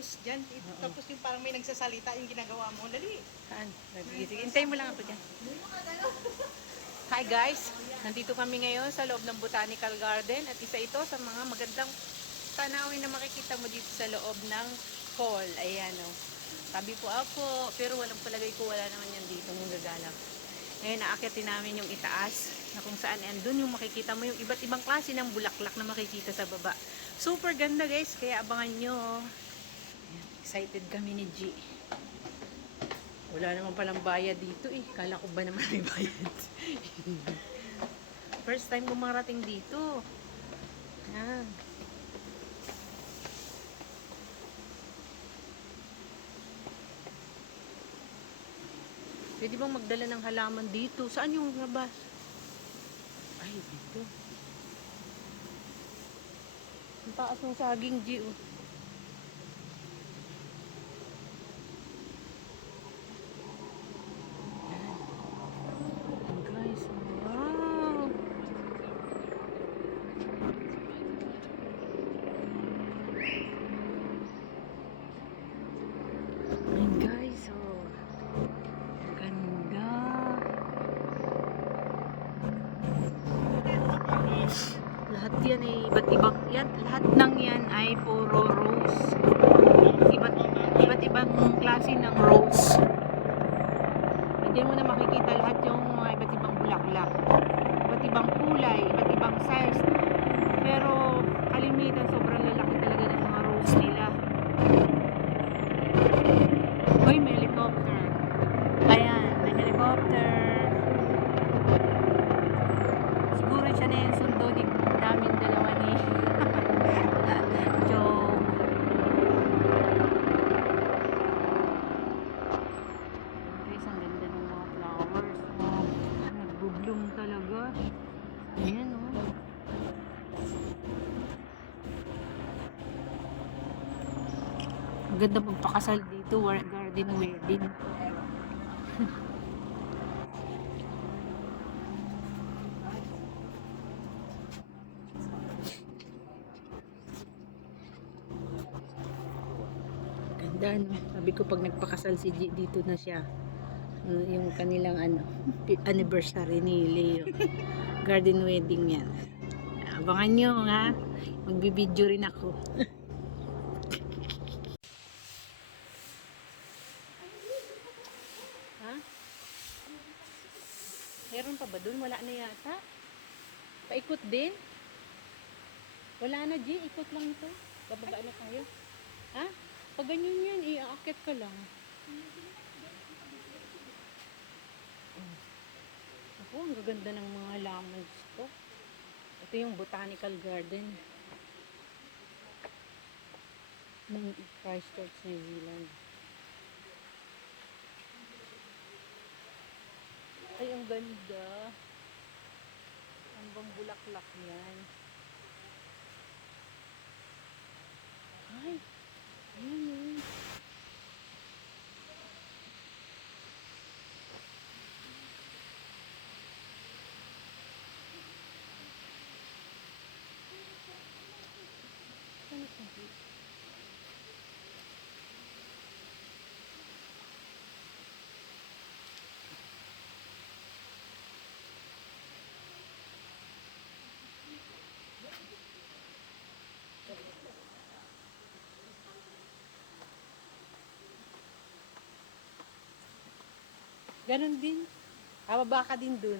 walls dyan. Tapos yung parang may nagsasalita yung ginagawa mo. Dali. Saan? Sige, hintayin mo lang ako dyan. Hi guys! Nandito kami ngayon sa loob ng Botanical Garden at isa ito sa mga magandang tanawin na makikita mo dito sa loob ng hall. Ayan o. Tabi po ako, pero walang palagay ko, wala naman yan dito mong gagalak. Ngayon naakyatin namin yung itaas na kung saan andun yung makikita mo yung iba't ibang klase ng bulaklak na makikita sa baba. Super ganda guys, kaya abangan nyo. Ayan, excited kami ni G. Wala naman palang bayad dito eh. Kala ko ba naman may bayad? First time bumarating dito. Ayan. Pwede bang magdala ng halaman dito? Saan yung labas? Ay, dito. Ang taas ng saging, G, oh. Guys, wow! Ayan guys, oh. Ganda. Lahat yan ay iba't ibang yan, lahat ng yan ay puro rose. Iba't ibang klase ng rose. Diyan mo na makikita lahat yung mga iba't ibang bulaklak. Iba't ibang kulay, iba't ibang size. Pero kalimitan sobrang lalaki talaga ng mga rose nila. Uy, may helicopter. Ayan, may helicopter. Siguro siya na yung sundo namin dalawa ni Joe. Guys, ang ganda ng mga flowers. Nagbo-bloom talaga. Ayan, oh. Ang ganda magpakasal dito, garden wedding. Ganda, no? Sabi ko pag nagpakasal si G, dito na siya. Yung kanilang anniversary ni Leo. Garden wedding yan. Abangan nyo, ha? Magbibideo rin ako. Ha? Meron pa ba dun? Wala na yata. Paikot din? Wala na, G. Ikot lang ito. Bababa na tayo. Ha? Pag ganyan yan, iaakit ka lang. Ako, ang gaganda ng mga lamans ko. Ito yung Botanical Garden ng Christchurch, New Zealand. Ay, ang ganda. Ang bang bulaklak yan. Ay, ayun eh. Ano ito? Ganon din. Hababa ka din dun.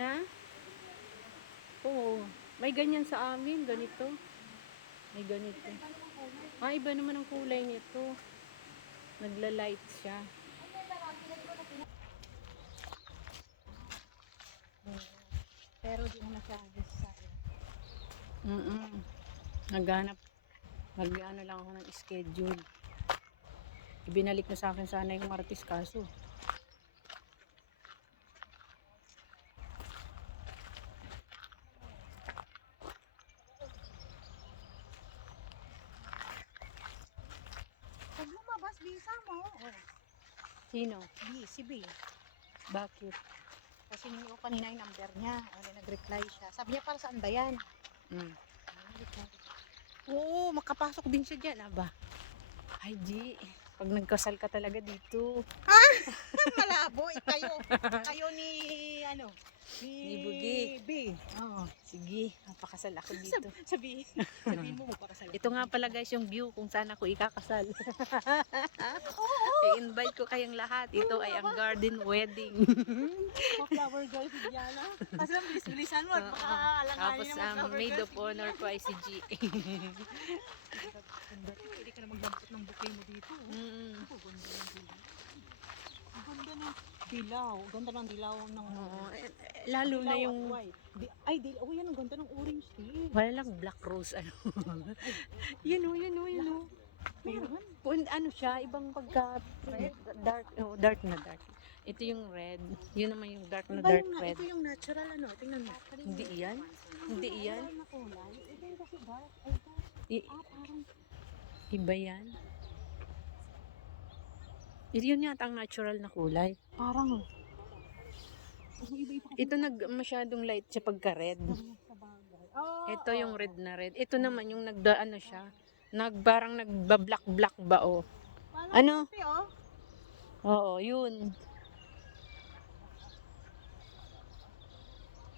Ha? Oo. May ganyan sa amin. Ganito. May ganito. Ah, iba naman ang kulay nito. Nagla-light siya. Pero di mo masyado sa Naghanap. Mag-ano lang ako ng schedule. Ibinalik na sa akin sana yung Martes kaso. Pag lumabas, visa mo. Sino? B, si B. Bakit? Kasi siningi ko kanina yung number niya. Ano, nag-reply siya. Sabi niya, para saan ba yan? Mm. Reply. Oo, makapasok din siya dyan, aba. Ay, G. Pag nagkasal ka talaga dito. Malabo, kayo. Kayo ni, ano, Ni Bugi. B. Oo. Sige, napakasal ako dito. Sabihin mo magpakasal. Ito nga pala guys yung view kung saan ako ikakasal. I-invite ko kayong lahat. Ito ay ang garden wedding. Mga flower girl si Diana. Kasi lang bilis-bilisan mo at baka alanganin Tapos yung mga ang flower maid girl of si honor ko ay si G. Pwede ka na maglampot ng bouquet mo dito. Mm. Ang ganda ng dilaw. Ang ganda ng dilaw. Ganda ng dilaw ng Oo, lalo na dilaw yung at white. Ay, dilaw. Oh, yan ang ganda ng orange tea. wala lang black rose ano. Yun o, yun o, yun o. Meron. Kung ano siya, ibang pagka dark, oh, dark na dark. Ito yung red. Yun naman yung dark na Iba dark yung, red. ito yung natural ano. Tingnan mo. Hindi iyan. Hindi iyan. Natural na kulay. Ito yung kasi dark. Ay, ito. I- Parang iba yan. Yun yata ang natural na kulay. Parang iba-iba kasi Ito nag masyadong light siya pagka red. sa bagay. Oh, Ito yung red na red. Ito naman yung nagdaano siya. Parang nagba-black-black ba o. Ano? Kasi, oh. Oo, yun.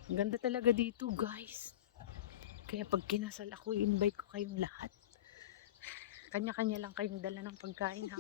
Ganda talaga dito, guys. Kaya pag kinasal ako, invite ko kayong lahat. Kanya-kanya lang kayong dala ng pagkain, ha?